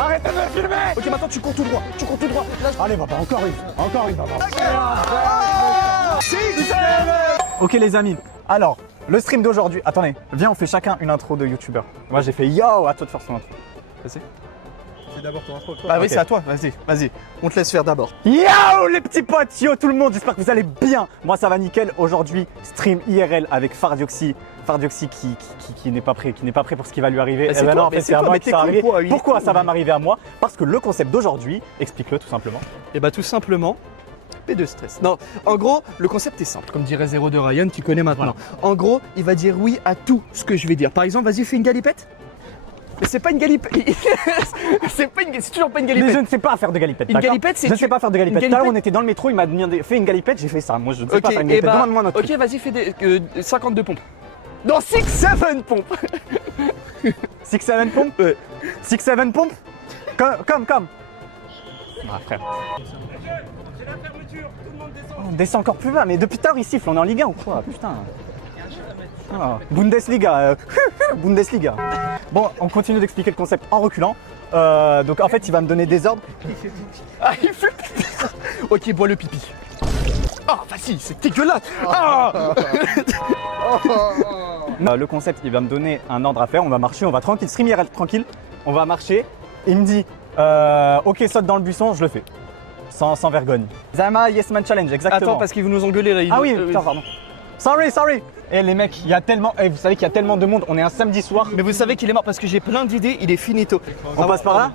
Arrêtez de me filmer. Ok, maintenant tu cours tout droit. Tu cours tout droit. Là, Allez, papa, encore une. Encore une, papa. Ok les amis, alors, le stream d'aujourd'hui... Attendez, viens on fait chacun une intro de youtubeur. Moi j'ai fait yo, à toi de faire son intro. Vas-y. C'est d'abord ton intro. Bah oui, Ok. c'est à toi. Vas-y, vas-y. On te laisse faire d'abord. Yo les petits potes, yo tout le monde, j'espère que vous allez bien. Moi ça va nickel, aujourd'hui stream IRL avec Fardioxy. Fardioxy qui n'est pas prêt, pour ce qui va lui arriver. Bah, c'est Eh ben toi, non, en mais fait c'est c'est à toi, moi mais que t'es ça va con, arriver. quoi, oui. Pourquoi ça va m'arriver à moi? Parce que le concept d'aujourd'hui, explique-le tout simplement. Et bah tout simplement, P de stress. Non, en gros, le concept est simple. Comme dirait 02 Ryan, tu connais maintenant. En gros, il va dire oui à tout ce que je vais dire. Par exemple, vas-y, fais une galipette. Mais c'est pas une galipette. c'est toujours pas une Mais galipette. je ne sais pas faire de galipette. Une d'accord. galipette, c'est Je ne tu- sais pas faire de galipette. une Tout à l'heure, on galipette- était dans le métro, il m'a demandé fais une galipette, j'ai fait ça. Moi, je ne sais pas Ok, faire une et galipette. bah, Demande-moi notre ok, truc. vas-y, fais des 52 pompes. Non, 6-7 pompes. 6-7 pompe. Ouais. 6-7 pompe. Comme. Ah frère. On descend encore plus bas, mais depuis tard il siffle, on est en Ligue 1 ou quoi? Putain. Ah, Bundesliga. Bundesliga. Bon, on continue d'expliquer le concept en reculant. Donc en fait, il va me donner des ordres. Ah, il fait pipi. Ok, bois le pipi. Ah, vas-y, c'est dégueulasse. Ah. Le concept, il va me donner un ordre à faire. On va marcher, on va tranquille, stream IRL, tranquille. On va marcher. Il me dit, ok, saute dans le buisson, je le fais. Sans vergogne. Zama Yes Man Challenge, exactement. Attends, parce qu'ils vont nous engueuler là. Ah oui, putain, pardon. Sorry. Et les mecs, il y a tellement. Vous savez qu'il y a tellement de monde. On est un samedi soir. Mais vous savez qu'il est mort parce que j'ai plein d'idées, il est finito. On passe par là.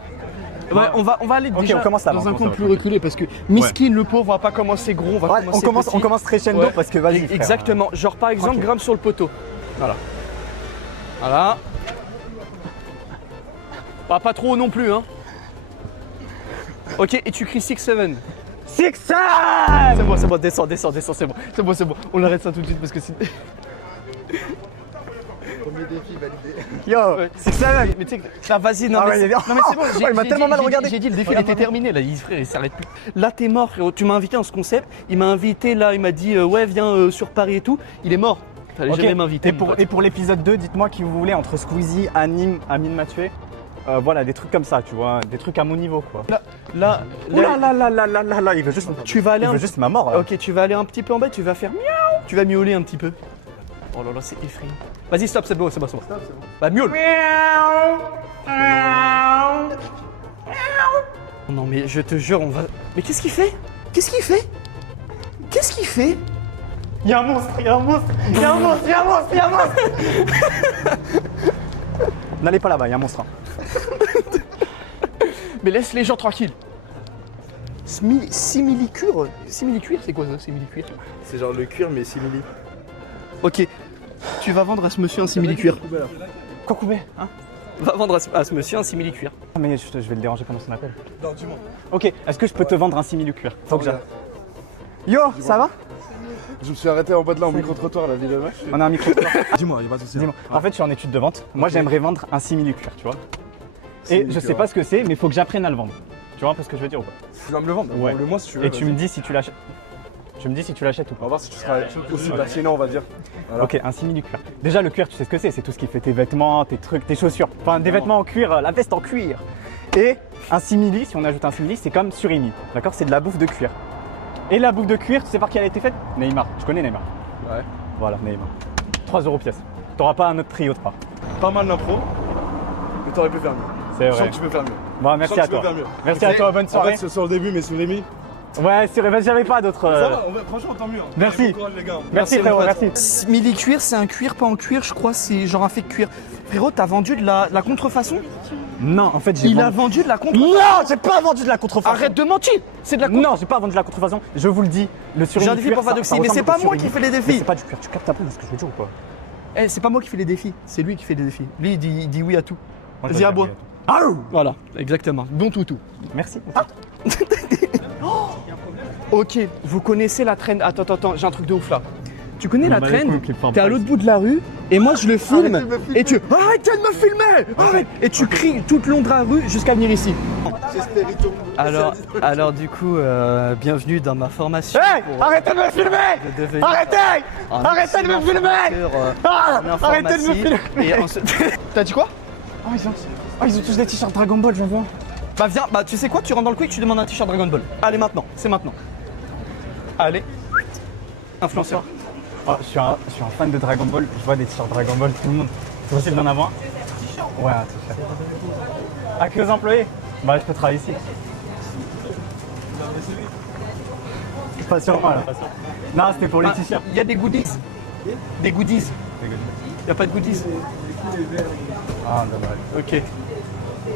Ouais, on va aller Ok, déjà on commence là, dans on un commence coin plus reculé parce que Miskin le pauvre va pas commencer gros, on va Ouais, commencer on commence crescendo Ouais. parce que vas-y. frère. Exactement, genre par exemple Tranquille. grimpe sur le poteau. Voilà. Pas trop non plus hein. Ok, et tu cries 6-7. 6-7. C'est bon, descends, c'est bon. On arrête ça tout de suite parce que c'est... Premier défi validé. Yo, Ouais. 6-7. Mais tu sais, ça vas-y, non, Ah mais ouais, c'est- il est- non mais c'est bon, Oh, il m'a tellement mal regardé. J'ai dit le défi il était terminé là, frère, il s'arrête plus. Là t'es mort frérot, tu m'as invité dans ce concept, il m'a invité là, il m'a dit ouais viens sur Paris et tout, il est mort. Fallait Ok. jamais m'inviter. Et pour l'épisode 2, dites-moi qui vous voulez entre Squeezie, Anime, Amine Mathieu. Voilà, des trucs comme ça, tu vois, des trucs à mon niveau quoi. Là, Oula là, il veut juste. tu vas aller Il un veut juste ma mort. Là. Ok, tu vas aller un petit peu en bas, tu vas faire miaou, tu vas miauler un petit peu. Oh là là, c'est effrayant. Vas-y, stop, c'est bon. Bah miaule. Non mais je te jure, on va... Mais qu'est-ce qu'il fait? Il y a un monstre. N'allez pas là-bas, il y a un monstre. Mais laisse les gens tranquilles. Simili-cuir, c'est quoi ça, simili-cuir? C'est genre le cuir, mais simili. Ok, tu vas vendre à ce monsieur un simili-cuir. Quoi couper hein? Va vendre à ce monsieur un simili-cuir. Ah, mais je vais le déranger, comment ça s'appelle? Non, dis-moi. Ok, est-ce que je peux te vendre un simili-cuir? Faut que j'arrête. Yo, ça va? Je me suis arrêté en bas de là en micro-trottoir, la ville de match. On a un micro. Dis-moi, il va tout Dis-moi. En fait, je suis en étude de vente. Moi, j'aimerais vendre un simili-cuir, tu vois. Et je sais Simili-cuir, pas ce que c'est, mais il faut que j'apprenne à le vendre. Tu vois un peu ce que je veux dire ou pas? Tu vas me le vendre? Ouais. Le moi si tu veux. Et tu me dis si tu l'achètes. Tu me dis si tu l'achètes ou On pas. va voir si tu seras aussi pertinent, on va dire. Voilà. Ok, un simili-cuir. Déjà, le cuir, tu sais ce que c'est tout ce qui fait tes vêtements, tes trucs, tes chaussures. Enfin, des vêtements en cuir, la veste en cuir. Et un simili, si on ajoute un simili, c'est comme surimi. D'accord? C'est de la bouffe de cuir. Et la bouffe de cuir, tu sais par qui elle a été faite? Neymar. Tu connais Neymar? Ouais. Voilà, Neymar. 3 € pièce. T'auras pas un autre prix autre part. Pas mal l'impro, mais t'aurais pu faire mieux. C'est Je sens vrai. que tu peux faire mieux. Bon, Je merci sens que à tu peux toi. faire mieux. Merci à toi, bonne En soirée. fait, c'est sur le début, mais sous les mis. Ouais, c'est vrai, j'avais pas d'autres. Ça va, franchement, tant mieux. hein. Merci. Allez, bon courage, les gars. Merci frérot, mon pote. merci. Simili-cuir, c'est un cuir pas en cuir, je crois, c'est genre un fait de cuir. Frérot, t'as vendu de la contrefaçon? Non, en fait, j'ai Il a vendu. vendu de la contrefaçon. Non, j'ai pas vendu de la contrefaçon. Arrête de mentir, c'est de la contrefaçon. Non, j'ai pas vendu de la contrefaçon. Je vous le dis, le surimi. J'ai un défi cuir, pour ça- Fadoxy, ça mais ressemble c'est pas au moi surimi. qui fais les Mais défis. c'est pas du cuir. Tu captes un peu ce que je veux dire ou quoi? Eh, c'est pas moi qui fais les défis, c'est lui qui fait les défis. Lui, il dit oui à tout. Moi, je Vas-y, dois à bois. faire mieux. Allô. Voilà, exactement. Bon toutou. Merci. Ok, vous connaissez la trend. Attends, j'ai un truc de ouf là. Tu connais la m'en trend? bats les couilles, clip farm T'es à price. l'autre bout de la rue et moi je le filme Arrêtez de me filmer. et tu arrêtez de me filmer, arrête. Et tu cries tout le long de la rue jusqu'à venir ici. J'espère Rito. Alors du coup, bienvenue dans ma formation. Hey, arrêtez de me filmer. de devenir Arrêtez. un Arrêtez de me excellent filmer. formateur, Ah, en arrêtez de me informatique. filmer. Et ensuite... T'as dit quoi? Ils ont tous des t-shirts Dragon Ball, j'en vois. Bah viens, bah tu sais quoi, tu rentres dans le quick, tu demandes un t-shirt Dragon Ball. Allez maintenant, c'est maintenant. Allez. Influenceur. Oh, je suis un fan de Dragon Ball, je vois des t-shirts Dragon Ball, tout le monde. C'est possible d'en avoir un? Ouais, un t-shirt. Ah, que aux employés? Bah, je peux travailler ici. Pas sur moi, là, pas sûr. Non, c'était pour les Ah, t-shirts. il y a des goodies. Des goodies. Il y a pas de goodies. Ah, dommage. Ok.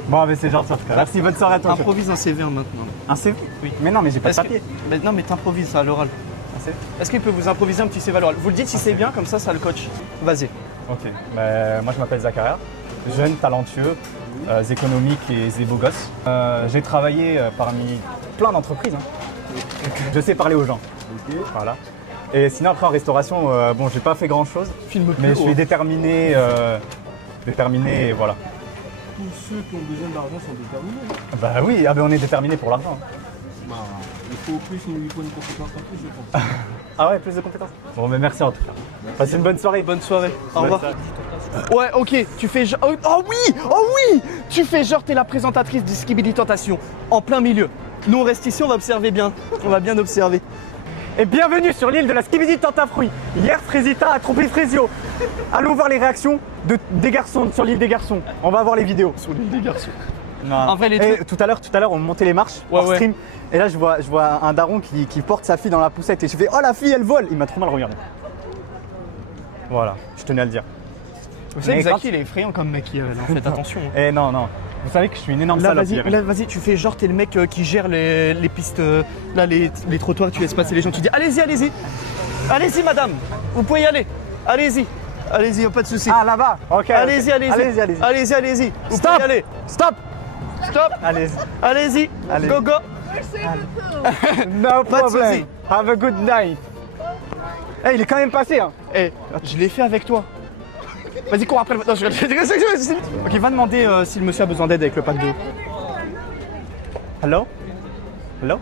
Bon, mais c'est gentil en tout cas. Merci, bonne soirée à toi. Improvise un CV maintenant. Un CV? Oui. Mais non, mais j'ai pas de Est-ce que- papier. Mais non, mais t'improvises ça à l'oral. Un CV? Est-ce qu'il peut vous improviser un petit CV à l'oral? Vous le dites si c'est bien, comme ça le coach. Vas-y. Ok. Moi, je m'appelle Zakaria, jeune, talentueux, économique et beau gosse. J'ai travaillé parmi plein d'entreprises. Hein. Je sais parler aux gens. Voilà. Et sinon, après en restauration, bon, j'ai pas fait grand chose, Filme plus mais je haut. suis déterminé, et voilà. Tous ceux qui ont besoin d'argent sont déterminés. Bah oui, on est déterminé pour l'argent. Bah, il faut une compétence en plus, je pense. Ah ouais, plus de compétences. Bon, mais merci en tout cas. Passez une bonne soirée. Bonne soirée. Au Bonne revoir. soirée. Ouais, ok, tu fais genre. Oh oui! Tu fais genre, t'es la présentatrice du Skibidi Tentation, en plein milieu. Nous, on reste ici, on va observer bien. On va bien observer. Et bienvenue sur l'île de la Skibidi Tentafruit. Hier, Frésita a trompé Frésio. Allons voir les réactions des garçons sur l'île des garçons. On va voir les vidéos. Sur l'île des garçons. Non. En vrai, les Et trucs- tout à l'heure, on montait les marches Ouais, hors ouais. stream. Et là, je vois un daron qui porte sa fille dans la poussette. Et je fais, oh la fille, elle vole. Il m'a trop mal regardé. Voilà, je tenais à le dire. Vous savez Mais que quand- Zaki, il est effrayant comme mec, faites attention. Eh non, non. Vous savez que je suis une énorme Là, salope. vas-y, Pierre. là, vas-y, tu fais genre, t'es le mec qui gère les pistes, là, les trottoirs, tu laisses passer les gens, tu dis, allez-y, allez-y. Allez-y, madame, vous pouvez y aller. Allez-y, allez-y, y a pas de souci. Ah, là-bas. Ok. Allez-y, allez-y. Allez-y, allez-y. Allez-y, allez-y. Vous Stop. pouvez y aller. Stop. Stop. Allez-y. Allez-y. Allez. Go, go. No Pas de problem. souci. Have a good night. Eh, il est quand même passé, hein. Eh, je l'ai fait avec toi. Vas-y, cours après. Non, je rigole. Ok, va demander si le monsieur a besoin d'aide avec le pack d'eau. Hello? Hello?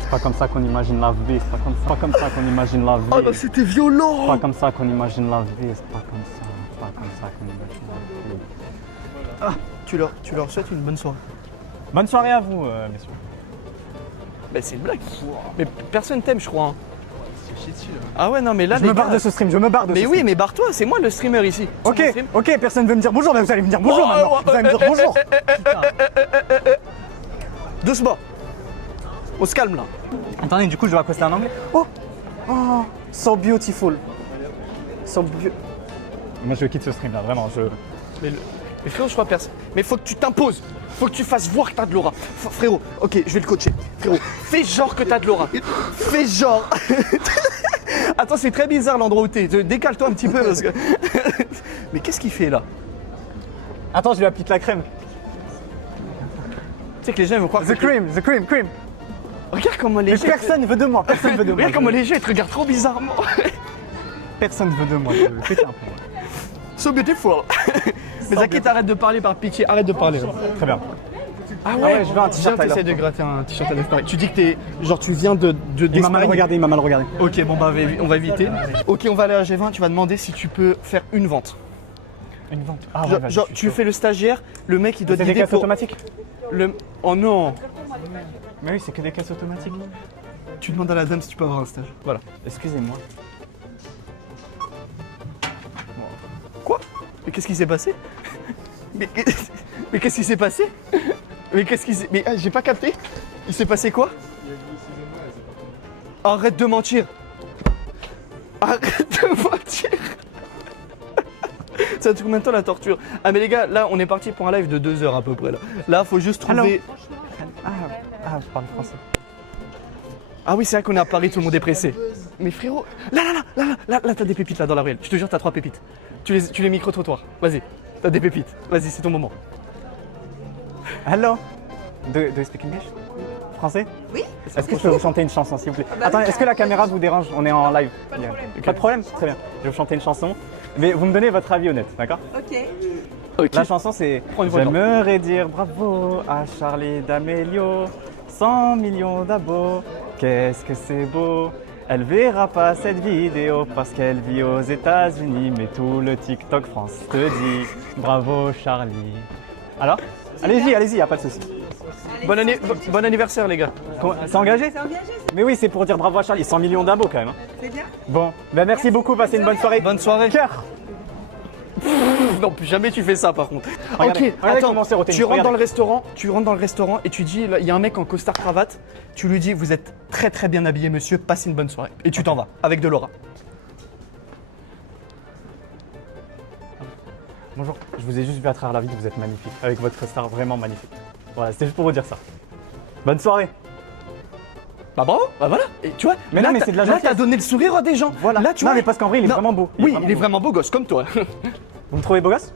C'est pas comme ça qu'on imagine la vie, c'est pas comme ça qu'on imagine la vie. Oh non, c'était violent. C'est pas comme ça qu'on imagine la vie, c'est pas comme ça qu'on imagine la vie. Ah, tu leur souhaites une bonne soirée. Bonne soirée à vous, messieurs. Mais c'est une blague. Mais personne t'aime, je crois. Hein. Ah ouais, non, mais là, Je les me barre gars- de ce stream, je me barre de ce Mais stream. oui, mais barre-toi, c'est moi le streamer ici. C'est Ok, mon stream. ok, personne veut me dire bonjour, mais vous allez me dire bonjour Oh, maintenant. oh, Vous allez me dire bonjour. Doucement. On se calme là. Attendez, du coup, je dois accoster en anglais. Oh, oh, so beautiful. So beautiful. Moi, je quitte ce stream là, vraiment. Mais frérot, je crois personne. Mais faut que tu t'imposes. Faut que tu fasses voir que t'as de l'aura. Frérot, ok, je vais le coacher. Frérot, fais genre que t'as de l'aura. Fais genre. Attends, c'est très bizarre l'endroit où t'es. Décale-toi un petit peu parce que. Mais qu'est-ce qu'il fait là? Attends, je lui applique la crème. Tu sais que les gens ils vont croire. The cream, the cream, cream. Regarde comment les Mais gens. personne veut de moi, personne veut de moi. Regarde comment les gens ils te regardent trop bizarrement. Personne veut de moi, je vais péter un peu. So beautiful. Mais Zaki, t'arrêtes de parler par pitié, arrête de parler. Très bien. Ah ouais, je veux un t-shirt Viens, Tyler. t'essayes de gratter un t-shirt à Paris. Tu dis que t'es. Genre, tu viens de Il m'a mal d'Espagne. regardé, il m'a mal regardé. Ok, bon bah on va éviter. Ok, on va aller à G20, tu vas demander si tu peux faire une vente. Une vente. Ah, Genre, genre, tu fais le stagiaire, le mec il doit te C'est des guider caisses pour automatiques. le. Oh non. Mais oui, c'est que des caisses automatiques. Tu demandes à la dame si tu peux avoir un stage. Voilà. Excusez-moi. Quoi? Mais qu'est-ce qui s'est passé? Mais qu'est-ce qui s'est passé? Mais qu'est-ce qui s'est. Mais j'ai pas capté. Il s'est passé quoi? Arrête de mentir. Arrête de mentir. Ça dure combien de temps la torture? Ah mais les gars, là on est parti pour un live de 2 heures à peu près là. Là faut juste trouver. Je parle français. Ah oui c'est vrai qu'on est à Paris, tout le monde est pressé. Mais frérot, là t'as des pépites là dans la ruelle. Je te jure t'as 3 pépites. Tu les micro-trottoirs. Vas-y, t'as des pépites. Vas-y, c'est ton moment. Hello. Do you speak English? Français? Oui. Est-ce que je peux vous chanter une chanson s'il vous plaît? bah Attendez, oui, est-ce que la caméra vous dérange? On est en live. Pas de problème? Très bien. Je vais vous chanter une chanson. Mais vous me donnez votre avis honnête, d'accord? Ok. Ok. La chanson c'est Prends une voix J'aimerais dire bravo à Charlie D'Amelio, 100 millions d'abos. Qu'est-ce que c'est beau. Elle verra pas cette vidéo parce qu'elle vit aux États-Unis, mais tout le TikTok France te dit bravo Charlie. Alors, allez-y, y a pas de souci. Bon anniversaire, les gars. C'est engagé? Mais oui, c'est pour dire bravo à Charlie. 100 millions d'abos quand même. Hein. C'est bien. Bon, ben merci beaucoup, passez une bonne soirée. Bonne soirée. Cœur. Non, plus jamais tu fais ça par contre. Regardez, Ok, regardez attends, comment c'est au tennis, tu rentres dans regardez. le restaurant et tu dis, il y a un mec en costard cravate, tu lui dis, vous êtes très très bien habillé monsieur, passez une bonne soirée. Et tu t'en vas, avec de l'aura. Bonjour, je vous ai juste vu à travers la vitre, vous êtes magnifique. Avec votre costard vraiment magnifique. Voilà, c'était juste pour vous dire ça. Bonne soirée. Bah bravo, bah voilà. Et tu vois, Mais là, non, mais c'est de la là gentillesse. t'as donné le sourire à des gens. Voilà. Là, tu non, vois. mais parce qu'en vrai, il est Non. vraiment beau. Oui, il est beau. vraiment beau gosse, comme toi. Vous me trouvez beau gosse?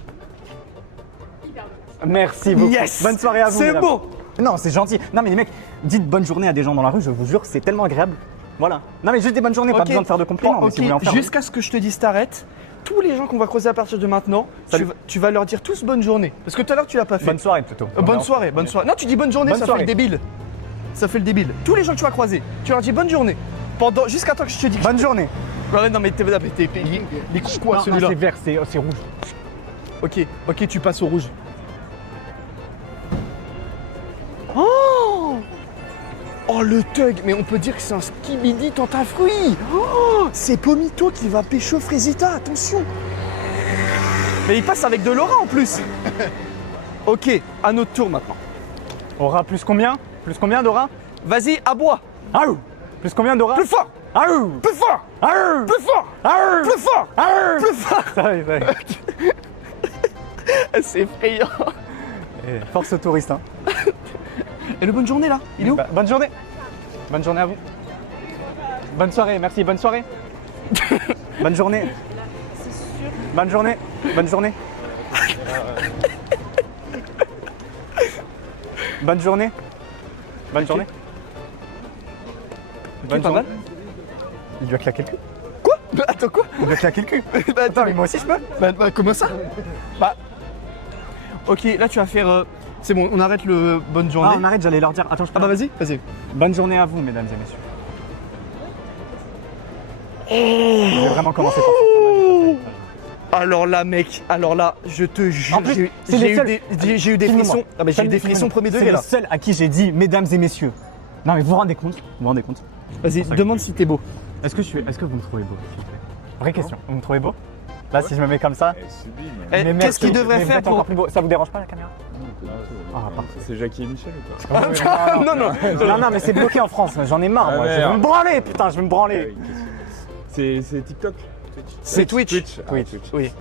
Merci beaucoup. Yes. Bonne soirée à vous. C'est mesdames. beau. Non, c'est gentil. Non, mais les mecs, dites bonne journée à des gens dans la rue, je vous jure, c'est tellement agréable. Voilà. Non, mais juste des bonnes journées, pas Ok. besoin de faire de compliments. Bon, mais si vous voulez en ok, faire. jusqu'à ce que je te dise t'arrêtes. Tous les gens qu'on va croiser à partir de maintenant, Salut. tu vas leur dire tous bonne journée. Parce que tout à l'heure tu l'as pas fait. Bonne soirée plutôt. Bonne soirée, bonne soirée. Non, tu dis bonne journée, Bonne ça soirée. fait le débile. Ça fait le débile. Tous les gens que tu vas croiser, tu leur dis bonne journée. Jusqu'à temps que je te dis. Bonne journée. Ouais, non, mais les coups quoi, Non, celui-là. c'est vert, c'est rouge. Ok, tu passes au rouge. Oh le thug, mais on peut dire que c'est un skibidi tant à fruits. Oh, c'est Pomito qui va pécho Frésita, attention. Mais il passe avec de l'aura en plus. Ok, à notre tour maintenant. Aura plus combien? Plus combien Dora? Vas-y, aboie. Aou. Plus combien Dora? Plus fort. Aou. Plus fort. Aou. Plus fort. Aou. Plus fort. Aou. Plus fort. Ça va, ça va. C'est effrayant. Et force aux touristes. Hein. Et le bonne journée là, il est où? Bah, bonne journée. Bonne journée à vous. Bonne soirée, merci, bonne soirée. Bonne journée. Bonne journée. Bonne journée. Bonne journée. Bonne journée. Bonne pas journée. mal. Il lui a claqué le cul. Quoi? Bah, attends quoi? Il lui a claqué le cul. Bah, Attends, mais moi aussi je peux. Bah, comment ça? Bah. Ok, là tu vas faire. C'est bon, on arrête le bonne journée. Ah, on arrête, j'allais leur dire. Attends, je peux. Ah bah vas-y, vas-y. Bonne journée à vous, mesdames et messieurs. Je vais vraiment commencer par ça. Alors là, mec, alors là, je te jure, En plus, j'ai c'est les eu seuls- j'ai eu des Filme-moi. frissons. Ah, mais j'ai eu des frissons premier C'est degré le là. seul à qui j'ai dit mesdames et messieurs. Non mais vous vous rendez compte? Vous vous rendez compte? Vas-y, ça que- demande si t'es beau. Est-ce que vous me trouvez beau, s'il vous plaît? Vraie question. Vous me trouvez beau? Là, si je me mets comme ça. Eh, mais qu'est-ce merci, qu'il devrait mais vous faire êtes pour. encore plus beau. Ça vous dérange pas la caméra? Ah, parfait. C'est Jackie et Michel ou pas? Non, non. Non, mais c'est bloqué en France. J'en ai marre. Ah, moi. Je vais merde. me branler, putain. Je vais me branler. C'est TikTok? C'est Twitch. Twitch. Ah, Twitch. Twitch. Oui.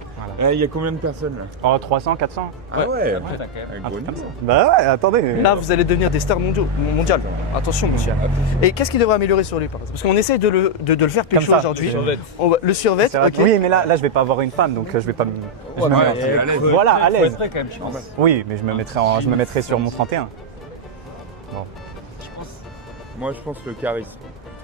Ah, il y a combien de personnes là? Oh, 300, 400. Ah ouais, Un gros truc comme niveau. ça. Bah ouais, attendez. Là, vous allez devenir des stars mondiales. Attention, monsieur. Et qu'est-ce qu'il devrait améliorer sur lui, par exemple? Parce qu'on essaie de le faire pécho ça. aujourd'hui. Survêt. Le survêt, C'est vrai ok. que- Oui, mais là, je vais pas avoir une femme, donc je vais pas me. je me Ouais, mets- t'es à l'aise. Voilà, à l'aise. Faut être prêt quand même, je pense. Oui, mais je me mettrai sur mon 31. Moi, je pense le charisme.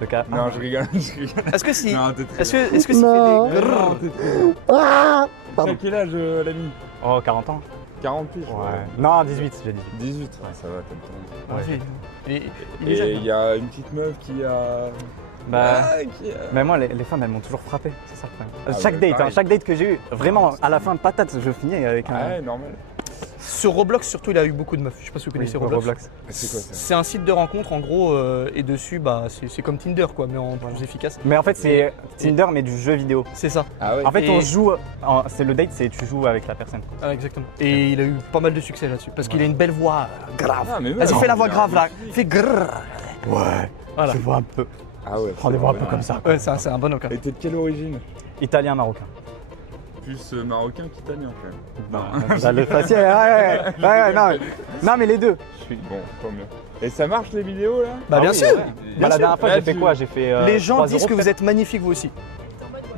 Le cas. Non, je rigole. Je rigole. Est-ce que si. Non, t'es très Est-ce que s'il fait des. Non, grrr, t'es très- T'as quel âge, l'ami? Oh, 40 ans. 40 piges. Ouais. Non, 18, j'ai dit. 18, ouais, ça va, t'as le temps. vas-y. Et- il est Et jeune. il y a une petite meuf qui a. Bah. Ah, qui a. Mais moi, les femmes, elles m'ont toujours frappé. C'est ça le problème. Ah chaque ouais, date, pareil. chaque date que j'ai eu, vraiment, à la fin, patate, je finis avec un. Ouais, normal. Sur Roblox, surtout, il a eu beaucoup de meufs. Je sais pas si vous connaissez Roblox. C'est quoi ça? C'est un site de rencontre en gros et dessus bah c'est comme Tinder quoi mais en plus efficace. Mais en fait, c'est Tinder, mais du jeu vidéo. C'est ça. Ah ouais. En fait, Et- on joue. C'est le date, c'est tu joues avec la personne. Ah, exactement. Et il a eu pas mal de succès là-dessus parce qu'il a une belle voix grave. Ah, mais Vas-y non, fais la voix mais grave là. non. Fais grrr. Ouais. Voilà. Je vois un peu. Ah ouais. Rendez-vous un peu comme ça. Ouais c'est un bon aucun. Et t'es de quelle origine? Italien, marocain. Plus marocain qu'italien quand même. Non, le faciès, ouais, non, mais les deux. Je suis bon, tant mieux. Et ça marche les vidéos là? Bah Ah bien oui, sûr. ouais. Bien Bah, la sûr. dernière fois, Là, j'ai fait tu- quoi? J'ai fait. Les gens 3 disent euros, que vous peut-être. êtes magnifique vous aussi.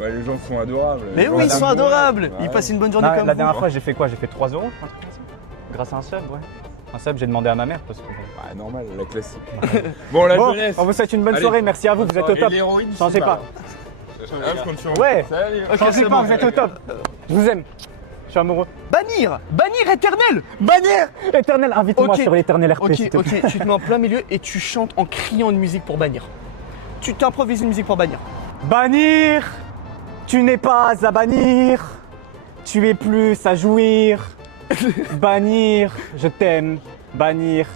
Bah les gens sont adorables. Mais Les gens oui ils sont aiment adorables. ouais. Ils passent une bonne journée Non, comme la vous. dernière fois, j'ai fait quoi? J'ai fait 3 euros, un truc comme ça. Grâce à un sub, ouais. Un sub, j'ai demandé à ma mère parce que. Ouais, normal, la classique. Bon, la Bon, jeunesse. on vous souhaite une bonne Allez. soirée, merci à vous, vous êtes au Et top. l'héroïne, Changez pas. Ah, je compte sur vous. Ouais. Salut. Changez pas, vous êtes au top. Je vous aime. Je suis amoureux. Bannir éternel. Bannir Éternel, invite-moi Ok. sur l'éternel RP. Ok s'il te plaît. tu te mets en plein milieu et tu chantes en criant une musique pour bannir. tu t'improvises une musique pour bannir. Bannir, tu n'es pas à bannir, tu es plus à jouir. Bannir, je t'aime. Bannir,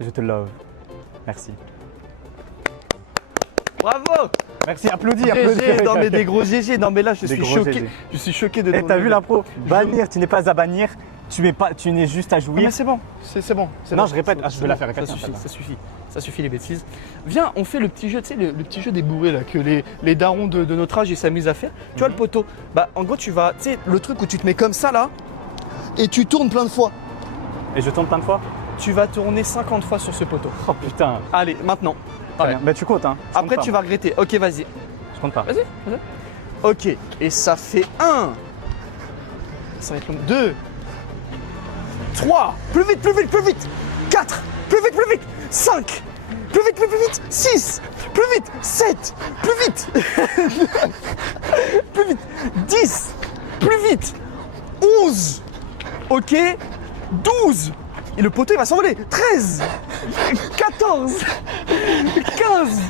je te love. Merci. Bravo. Merci, applaudis, GG, applaudis. non mais des gros GG, non mais là je Des suis gros choqué. GG. Je suis choqué de Et ton t'as vu level. l'impro? Bannir, tu n'es pas à bannir, tu n'es juste à Ah, jouir. mais c'est bon, c'est bon. c'est Non, bon, je répète, c'est bon, je vais c'est la bon, faire répéter, Ça suffit, celle-là. ça suffit. Ça suffit les bêtises. Viens, on fait le petit jeu, tu sais, le petit jeu des bourrés là, que les darons de notre âge ils s'amusent à faire. Tu vois le poteau? Bah en gros tu vas, tu sais, le truc où tu te mets comme ça là, et tu tournes plein de fois. Et je tourne plein de fois? Tu vas tourner 50 fois sur ce poteau. Oh putain. Allez, maintenant. Très Ouais. bien. Bah tu comptes, hein. Je compte Après pas, tu moi. vas regretter. Ok, vas-y. Je compte pas. Vas-y, vas-y. Ok, et ça fait 1. Ça va être long. 2. 3. Plus vite, plus vite, plus vite. 4. Plus vite, plus vite. 5. Plus vite, plus vite. 6. Plus vite. 7. Plus vite. Plus vite. 10. Plus vite. 11. Ok. 12. Et le poteau il va s'envoler. 13. 14. 15.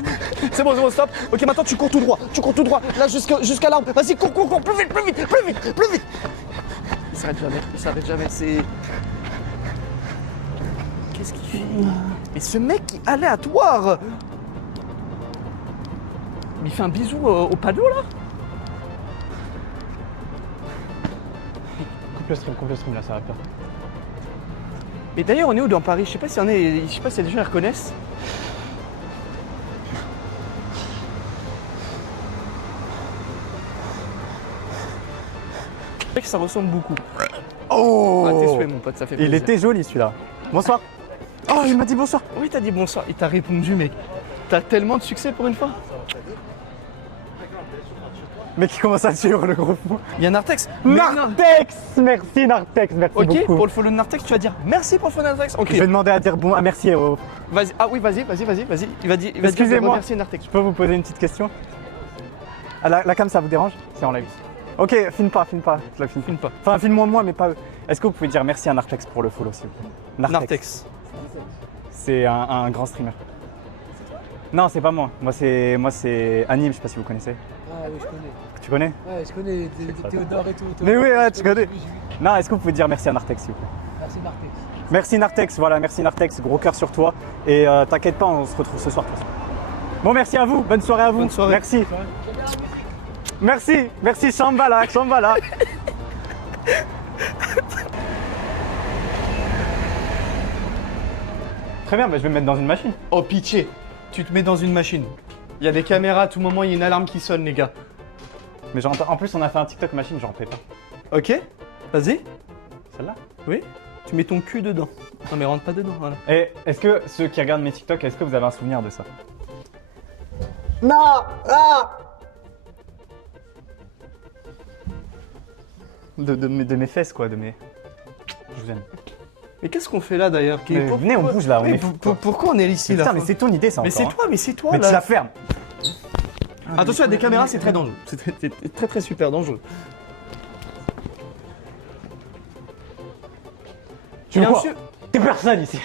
C'est bon, stop. Ok, maintenant tu cours tout droit. Tu cours tout droit. Là jusqu'à l'arbre. Vas-y, cours. Plus vite, plus vite, plus vite, plus vite. Il s'arrête jamais. Il s'arrête jamais. C'est. Qu'est-ce qu'il fait? Mais ce mec est aléatoire. Il fait un bisou au panneau là. Coupe le stream là, ça va peur. Et d'ailleurs, on est où dans Paris? Je sais pas s'il y a des gens qui reconnaissent. C'est vrai que ça ressemble beaucoup. Oh Ah, tes souhaits, mon pote, ça fait Il plaisir. était joli celui-là. Bonsoir. Oh, il m'a dit bonsoir. Oui, t'as dit bonsoir. Il t'a répondu, mec. T'as tellement de succès pour une fois. Mec qui commence à suivre le gros fou. Il y a Nartex. Mais non. Nartex. Merci Nartex, merci Ok, beaucoup. pour le follow de Nartex, tu vas dire merci pour le follow de Nartex. Ok. Je vais demander à dire bon, merci. Vas-y. Ah oui, vas-y. Il va dire Excusez-moi. merci Nartex. Je peux vous poser une petite question? Ah, la cam, ça vous dérange? C'est en live. Ok, filme pas. Je la filme. Filme pas. Enfin, filme-moi moi, mais pas eux. Est-ce que vous pouvez dire merci à Nartex pour le follow, s'il vous plaît? Nartex. C'est un grand streamer. Non, c'est pas moi. Moi, c'est Anime, je sais pas si vous connaissez. Ah oui, je connais. Tu connais? Ouais, je connais Théodore et tout. Mais oui, ouais, tu connais. Oui, oui. Non, est-ce que vous pouvez dire merci à Nartex, s'il vous plaît? Merci Nartex. Merci Nartex, voilà, merci Nartex, gros cœur sur toi. Et t'inquiète pas, on se retrouve ce soir de toute façon. Bon, merci à vous, bonne soirée à vous. Bonne soirée. Merci, Shambhala. Très bien, bah, je vais me mettre dans une machine. Oh, pitié. Tu te mets dans une machine. Il y a des caméras à tout moment, il y a une alarme qui sonne, les gars. Mais en plus, on a fait un TikTok machine, j'en fais pas. Ok. Vas-y. Celle-là? Oui. Tu mets ton cul dedans. Non, mais rentre pas dedans, voilà. Et est-ce que ceux qui regardent mes TikTok, est-ce que vous avez un souvenir de ça? De mes fesses, quoi, de mes. Je vous aime. Mais qu'est-ce qu'on fait là d'ailleurs? Mais venez, on bouge là, on Oui, est fou. pourquoi on est ici là? Putain, mais c'est ton idée, ça Mais encore. c'est toi Mais là. tu la fermes. Attention, il y a des caméras, c'est très dangereux. C'est très super dangereux. Tu Bien vois, sûr. t'es personne ici.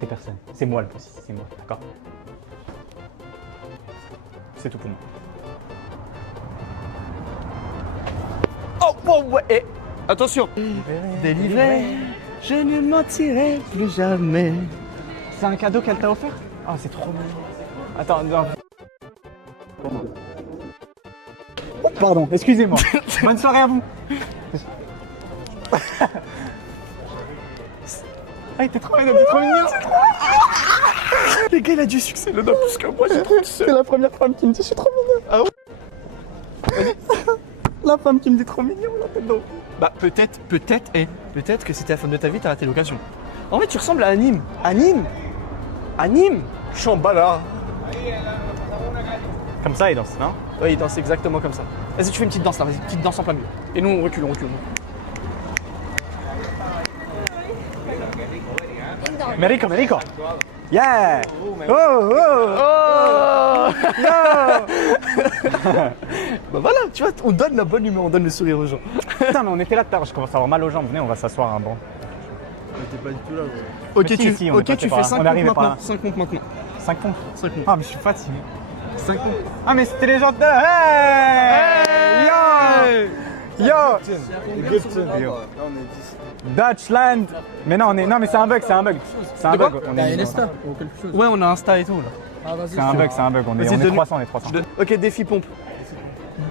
T'es personne. C'est moi le boss ici, c'est moi, d'accord? C'est tout pour moi. Oh, ouais. Et attention. Délivré, je ne mentirai plus jamais. C'est un cadeau qu'elle t'a offert? Oh, c'est trop mignon. Attends, non. Oh, pardon, excusez-moi. Bonne soirée à vous. Ah, il était trop mignon, Les gars, il a du succès, le donne plus que moi, j'ai trop de succès. C'est la première femme qui me dit je suis trop mignon. Ah ouais? La femme qui me dit trop mignon, la tête d'eau. Bah peut-être que c'était la femme de ta vie, t'as raté l'occasion. En fait, tu ressembles à Anime. Anime Shambhala. Comme ça, il danse, non? Oui, il danse exactement comme ça. Vas-y, tu fais une petite danse là, vas-y, petite danse en plein milieu. Et nous, on recule. Merico. Yeah! Oh! Bah voilà, tu vois, on donne la bonne humeur, on donne le sourire aux gens. Putain, mais on était là tout à l'heure, je commence à avoir mal aux jambes. Venez, on va s'asseoir un banc. T'es pas du tout là, gros. Ok, Mais si, on est tu passé par fais là. 5 On est comptes arrivé par maintenant. là. 5 comptes maintenant. 5 pompes. 5 pompes. Ah, mais je suis fatigué. 5 pompes. Ah, mais c'était les gens de. Hey! Yo! Yo! Dutchland! Mais non, non, mais c'est un bug, c'est un bug. C'est un De quoi? bug. T'as un Insta ou quelque chose? Ouais, on a Insta et tout là. Ah, vas-y. C'est un bug, c'est un bug. On est Vas-y, donne- 300, on est 300. Ok, défi pompe.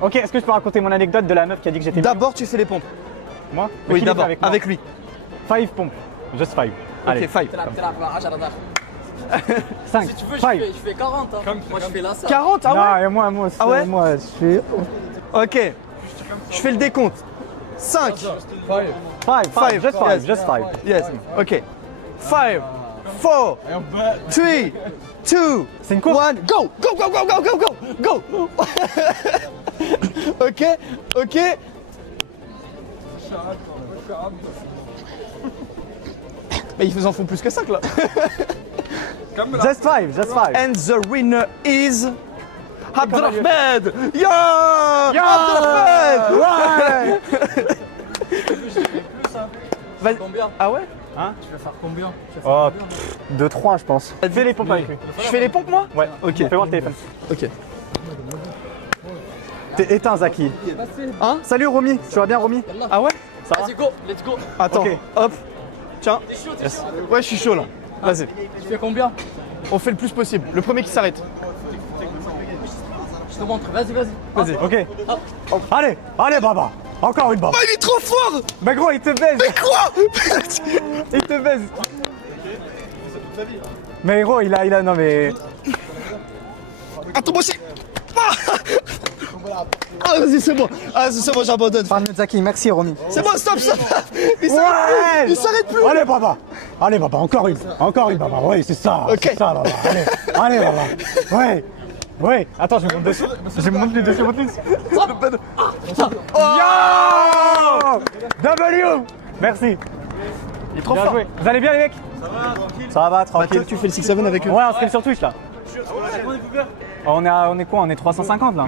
Ok, est-ce que je peux raconter mon anecdote de la meuf qui a dit que j'étais D'abord, tu fais les pompes. moi? Oui, d'abord, moi. avec lui. 5 pompes. Just 5. Allez. Ok, 5. 5. Si tu veux, 5. je fais 40. Hein. Moi, je fais là ça. 40, ah ouais? Non, et moi aussi. Ah ouais? Moi, je fais. Ok. Je fais le décompte. 5. 5, Five, just 5, yes. just 5. Yes. Ok. 5, 4, 3, 2, C'est une course. 1, go! Go, go, go, go, go, go! Go! Ok, ok. Mais ils en font plus que 5 là. Just 5, just 5. And the winner is Abdelrahmed! Yeah! Abdelrahmed! Ouais! Vas-y. Combien? Ah ouais? Tu vas faire combien? Oh, 2-3, je pense. Fais les pompes avec lui. Je fais les pompes moi? Ouais, Ok. Fais voir le téléphone. Ok. T'es éteint, Zaki. Hein? Salut, Romy. Tu vas bien, Romy? Ah ouais? Ça va? Vas-y, go, let's go. Attends, Ok. hop. Tiens. T'es chaud, t'es chaud. Ouais, je suis chaud là. Vas-y. Tu fais combien? On fait le plus possible. Le premier qui s'arrête. Je te montre, vas-y, vas-y. Vas-y. Ok. Allez, allez, Baba. Encore une Baba. Oh, il est trop fort! Mais gros, il te baise. Quoi? Il te baise. Mais gros, il a, non mais. Attends, moi aussi. Ah, vas-y, c'est bon. Ah, c'est bon, j'abandonne. Parle de Zaki, merci, Romy. C'est bon, stop, stop. Il s'arrête Ouais. plus. Il s'arrête plus. Allez, Baba. Allez, Baba, encore une, Baba. Oui, c'est ça. Ok. C'est ça, Baba. Allez, allez, Baba. Ouais. Ouais. Attends, je me monte dessus. Je me monte les deux, je me monte les deux. Yo! W. Merci. Il est trop Bien fort. joué. Vous allez bien, les mecs? Ça va, Bah, tranquille. tu fais le 6-7 avec eux. Ouais, on stream sur Twitch là. On est quoi? On est 350 là.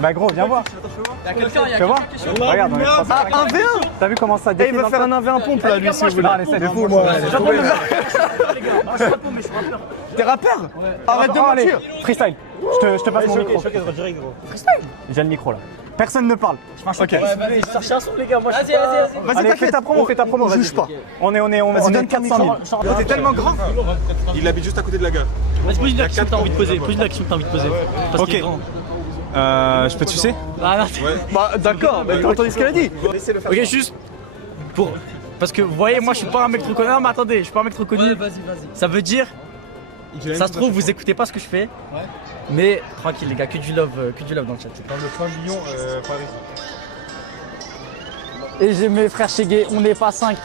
Bah gros, viens voir. Y'a quelqu'un, y'a Fais voir. quelqu'un qui est chaud. Regarde, on est 350. Ah, un V1. T'as vu comment ça Et il défile veut dans faire le un 1v1 pompe là, lui, si vous voulez. Non, essaie de fou, moi. T'es rappeur? Arrête de Allez, mentir. freestyle. Je te passe mon micro. J'ai le micro là. Personne ne parle. Ok. Vas-y, vas-y. Vas-y, Allez, fais t'inquiète. ta promo, fais ta promo. On vas-y. juge pas. On est Vas-y, donne ton 400 000. micro. T'es tellement grand. Il habite juste à côté de la gare. Vas-y, pose une action que t'as envie de poser. Pose une action que t'as envie de poser. Parce Ok. qu'il est grand. Je peux te sucer? Ah, non, Bah, d'accord, mais t'as entendu ce qu'elle a dit. Ok, juste pour. Parce que vous voyez, moi je suis pas un mec trop connu. Non, mais attendez, je suis pas un mec trop connu. Ouais, vas-y, vas-y. Ça veut dire. Ça se trouve, vous écoutez pas ce que je fais. Mais tranquille, les gars, que du love dans le chat. Dans le coin Lyon, Paris. Et j'ai mes frères chégués, on n'est pas 5.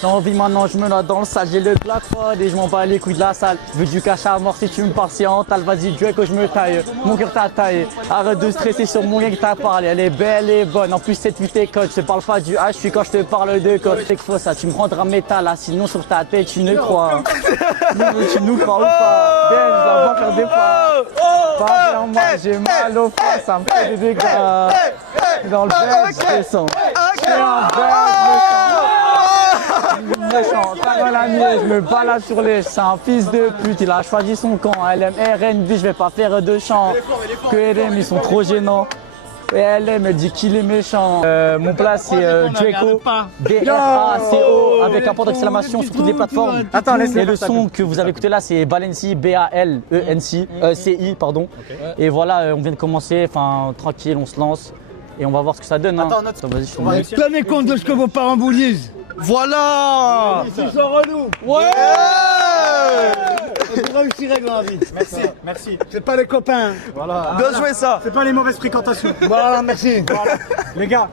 J'ai envie maintenant, je me noie dans le sale, j'ai le platform et je m'en bats les couilles de la salle. Veux du cash à mort si tu me parles, c'est en tal, vas-y, Dieu que je me taille. Mon cœur t'a taillé, arrête de stresser sur mon lien que t'as parlé. Elle est belle et bonne, en plus cette nuit t'es code. Je te parle pas du H, je suis quand je te parle de code. C'est que faut ça, tu me prendras métal là, sinon sur ta tête tu ne crois. Tu nous crois ou pas? Belle, je la vois faire des pas. Pas bien, moi j'ai mal au foie, ça me fait des dégâts. Dans le bed, je descends. Je fais un méchant, t'as mal à mieux, je me balade sur les. C'est un fils de pute, il a choisi son camp. LM, RNB, je vais pas faire de chant. Que LM, ils sont trop gênants. Et LM, elle dit qu'il est méchant. Mon plat, c'est Draco, B-R-A-C-O, avec un point d'exclamation sur toutes les plateformes. Attends, laisse Et le son que vous avez écouté là, c'est Balenci, B-A-L-E-N-C, C-I, pardon. Et voilà, on vient de commencer, enfin, tranquille, on se lance. Et on va voir ce que ça donne. Hein. Attends, vas-y, je tombe. Tenez compte de ce que vos parents vous disent. Voilà. C'est ça relou. Ouais. Vous réussirez dans la vie. Merci. C'est pas les copains. Bien joué ça. C'est pas les mauvaises fréquentations. Voilà, merci. Les gars,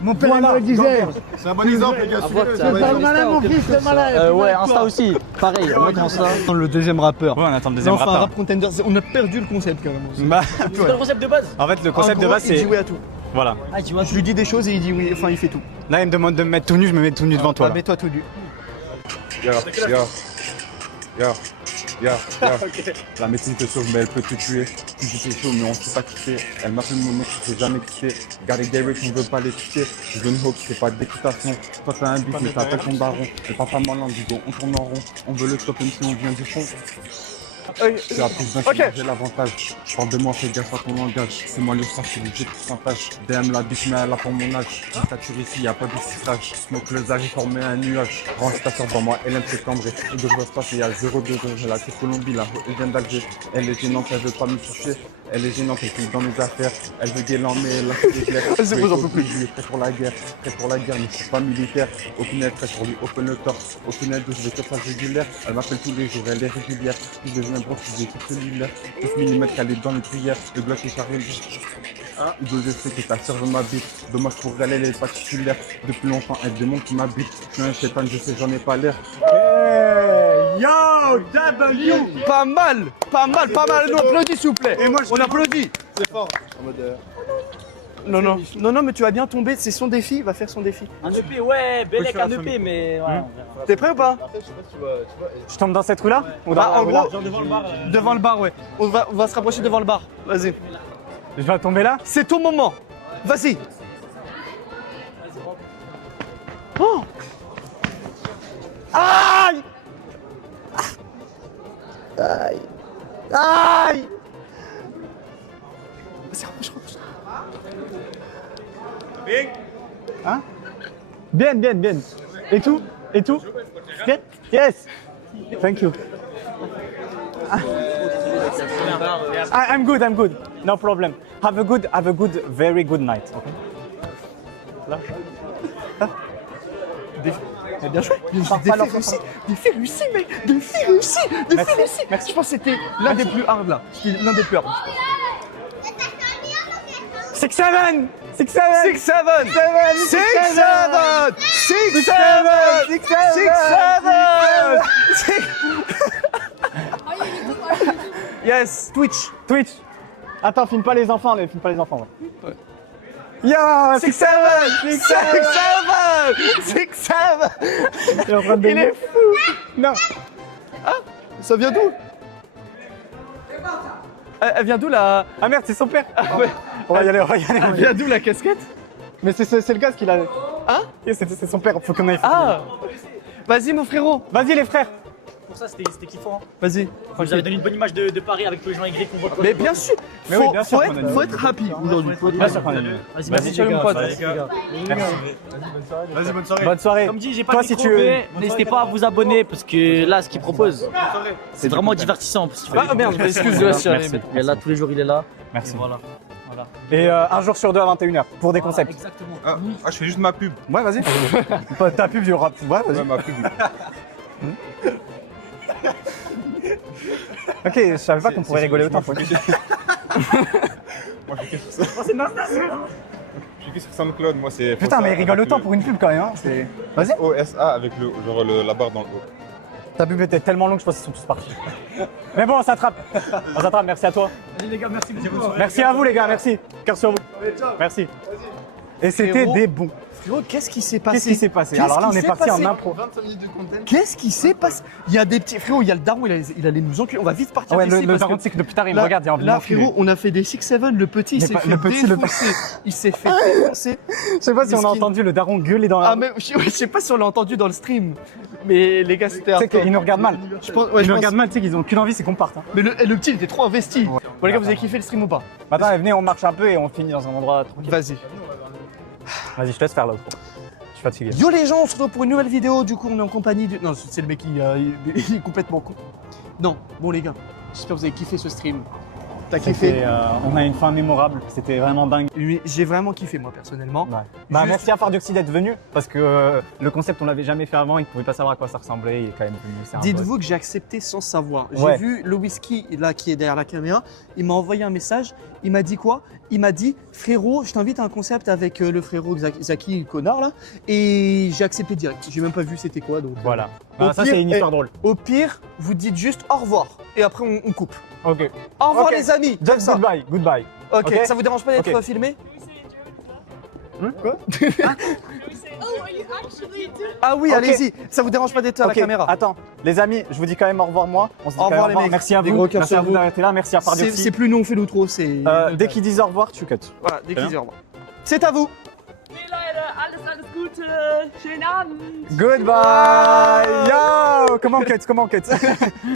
Mon père me le disait. C'est un bon exemple, les gars. C'est pas le malin, mon fils, le malin. Ouais, Insta aussi. Pareil, on met Insta. Le deuxième rappeur. Ouais, on attend le deuxième Enfin, rappeur. rap contender, on a perdu le concept carrément. Bah, C'est quoi le concept de base? en fait, le concept En de gros, base, il dit c'est. oui à tout. Voilà. Ah, tu vois, Je lui dis des choses et il dit oui, enfin il fait tout. Là, il me demande de me mettre tout nu, je me mets tout nu devant toi. Ah, Là. mets-toi tout nu. La médecine te sauve, mais elle peut te tuer. Tu dis t'es chaud, mais on sait pas quitter. Elle m'appelle mon nom, je sais jamais quitter. Gary Garrett, on veut pas les quitter. Je donne hope, c'est pas d'équitation. Toi, t'as un but, mais t'appelles ton baron. C'est pas mal en digo, on tourne en rond. On veut le stop, même si on vient du fond. Tu as plus d'un Ok. j'ai l'avantage. Je parle de moi, fais gaffe à ton langage. C'est moi le star, c'est le jeu de pourcentage. DM la bitch, mais elle a pour mon âge. Dictature ici, y a pas de cifrage. Smoke le zari, formé un nuage. Range ta soeur dans moi, elle aime se cambrer. Et de se passer, il y a 0 degré. J'ai la tête Colombie, là, elle vient d'Alger. Elle est gênante, elle veut pas me toucher. Elle est gênante, elle fait dans mes affaires. Elle veut guélan, mais elle a fait des glaires. C'est bon, j'en peux plus. Je suis prêt pour la guerre, mais je suis pas militaire. Aucune aide prêt pour lui, open le torse. Aucune aide, je vais que ça régulière. Elle m'appelle tous les jours, elle est régulière. Je deviens broc, je vais tout cellulaire. 12 mm qu'elle est dans les prières. Le bloc est chargé. Je sais que ta sœur veut m'habiter. Dommage pour elle, elle est pas titulaire. Depuis longtemps, elle démontre qui m'habite. Je suis un chétan, je sais, j'en ai pas l'air. Yo, W. Pas mal, pas mal, pas mal. Nous applaudis s'il vous plaît. Et moi, On applaudit. C'est fort. En mode. Non, non, non, non, mais tu vas bien tomber. C'est son défi. Il va faire son défi. Un EP, ouais, Bellec, un EP, mais ouais, on verra. T'es prêt ou pas? Après, je sais pas si tu vois. Je tombe dans cette rue-là? Ou Bah, dans- en ou là gros, Genre devant le bar. devant le bar, ouais. On va se rapprocher devant le bar. Vas-y. Je vais tomber là? C'est ton moment. Vas-y. Oh. Aïe. Aïe. Aïe. Vas-y, rapproche. Hein? Bien, bien, bien. Et tout? Et tout? Bien? Yes! Thank you. I'm good, I'm good. No problem. Have a good, very good night. Okay? Bien joué. Parfait, alors, Défi réussi, mec. Défi réussi. Défi réussi. Merci. Je pense que c'était l'un des plus hard là. C'était l'un des plus hard. 6-7! 6-7! 6-7 Yes, Twitch. Twitch! Attends, filme pas les enfants, filme pas les enfants. Ouais. Yo! 6-7 Il est en train de Il est fou. Non! Ça vient d'où? Elle vient d'où la... Ah merde, c'est son père! ouais. On va y aller, on va y aller. Elle vient d'où la casquette? Mais c'est le gars qui l'a. Hein? C'est son père, faut qu'on aille. Ah. Vas-y mon frérot. Vas-y les frères! Pour ça, c'était kiffant. Vas-y. Vous avez donné une bonne image de Paris avec tous les gens aigris qu'on voit. Mais bien sûr. Mais oui, bien sûr qu'on a dit. Faut être happy aujourd'hui. Faut être Bien happy. sûr qu'on a dit. Vas-y, Vas-y, ciao mon pote. Vas-y, bonne soirée. Bonne soirée. Comme dit, j'ai pas Toi, de si micro, tu mais n'hésitez pas à vous abonner parce que là, ce qu'il propose, c'est vraiment divertissant. Parce que Ah merde, excuse-moi. Merci. Il est là, tous les jours, il est là. Merci. Et voilà. Et un jour sur deux à 21h pour des concepts. Exactement. Ah, je fais juste ma pub. Ouais, vas-y. Ta pub du rap. Ouais, vas-y. Ouais, ma pub. Ok, je savais pas qu'on pourrait rigoler autant. Moi, je fais que sur ça. Je fais que sur SoundCloud, moi, c'est. Putain, mais il rigole autant pour une pub quand même. Hein. C'est... Vas-y. OSA avec la barre dans le haut. Ta pub était tellement longue, je pense qu'ils sont tous partis. Mais bon, on s'attrape. On s'attrape, merci à toi. Allez, les gars, merci beaucoup. Merci à vous, les gars, merci. Cœur sur vous. Merci. Et c'était Frérot. des bons. Frérot, qu'est-ce qui s'est passé? Qu'est-ce qui s'est passé? Qu'est-ce Alors là, qui on est s'est parti passé en impro. 25 minutes de content. Qu'est-ce qui s'est passé? Il y a des petits... Frérot, il y a le daron, il allait nous enculer. On va vite partir Ouais, d'ici le parce daron, que... c'est que depuis tard, il me Là, regarde, il a envie de là, m'enculer. frérot, on a fait des 6-7, le petit, il Mais s'est pas- fait le petit, le défoncer. Il s'est fait défoncer. Je sais pas si on a Miskin. entendu le daron gueuler dans la. Ah mais je sais pas si on l'a entendu dans le stream. Mais les gars, c'était Tu sais hardcore. qu'ils nous regardent mal. Je pense, ouais, Ils je nous pense- regardent mal, tu sais qu'ils ont qu'une envie, c'est qu'on parte. Hein. Mais le petit, il était trop investi. Bon les gars, vous avez kiffé le stream ou pas? Attends, venez, on marche un peu et on finit dans un endroit tranquille. Vas-y. Vas-y, je te laisse faire là. Je suis fatigué. Yo les gens, on se retrouve pour une nouvelle vidéo. Du coup, on est en compagnie de... Non, c'est le mec qui il est complètement con. Non, bon les gars, j'espère que vous avez kiffé ce stream. T'as kiffé? C'était, on a une fin mémorable, c'était vraiment dingue. Oui, j'ai vraiment kiffé moi personnellement. Ouais. Bah, Juste- merci à Fardioxy d'être venu parce que le concept on l'avait jamais fait avant, il ne pouvait pas savoir à quoi ça ressemblait, il est quand même venu. c'est un Dites-vous que j'ai accepté sans savoir. J'ai Ouais. vu le whisky là qui est derrière la caméra. Il m'a envoyé un message. Il m'a dit quoi? Il m'a dit frérot, je t'invite à un concept avec le frérot Zaki, le connard là. Et j'ai accepté direct. J'ai même pas vu c'était quoi donc. Voilà. Au ça pire, c'est une histoire drôle. Au pire, vous dites juste au revoir et après on coupe. Ok. Au revoir Ok. les amis. Comme Just ça. goodbye, goodbye. Ok. Ok. Ça vous dérange pas d'être Ok. filmé? Quoi? Ah oui, Ok. allez-y. Ça vous dérange pas d'être à Ok, la caméra? Attends, les amis, je vous dis quand même au revoir moi. On se dit Au quand même revoir, les mecs. Merci à Des vous. gros cœurs Merci sur à vous vous. d'avoir été là. Merci à C'est Fardioxy. plus nous on fait l'outro, c'est. Dès qu'ils disent au revoir, tu cut. Voilà, dès qu'ils Bien. disent au revoir. C'est à vous. Hey Leute, alles Gute, schönen Abend. Goodbye. Yo, comment on cut?